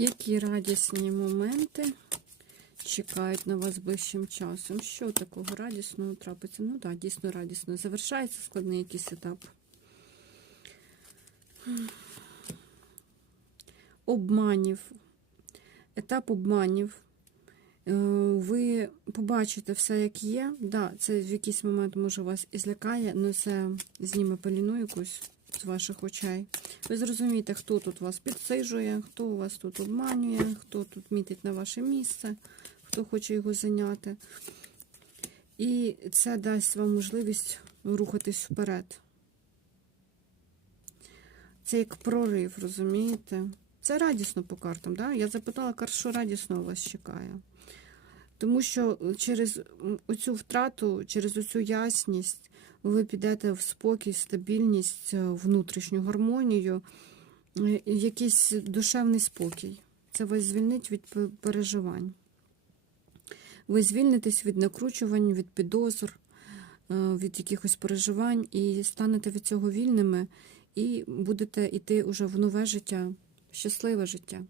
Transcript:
Які радісні моменти чекають на вас ближчим часом? Що такого радісного трапиться? Ну так, дійсно радісно. Завершається складний якийсь етап. Обманів. Етап обманів. Е, Ви побачите все, як є. Да, це в якийсь момент може вас і злякає, але це зніме пеліну якусь з ваших очей. Ви зрозумієте, хто тут вас підсижує, хто вас тут обманює, хто тут мітить на ваше місце, хто хоче його зайняти. І це дасть вам можливість рухатись вперед. Це як прорив, розумієте? Це радісно по картам. Да? Я запитала, кар, що радісно у вас чекає. Тому що через оцю втрату, через оцю ясність ви підете в спокій, стабільність, е, внутрішню гармонію, е, якийсь душевний спокій. Це вас звільнить від переживань. Ви звільнитесь від накручувань, від підозр, е, від якихось переживань і станете від цього вільними, і будете йти уже в нове життя, щасливе життя.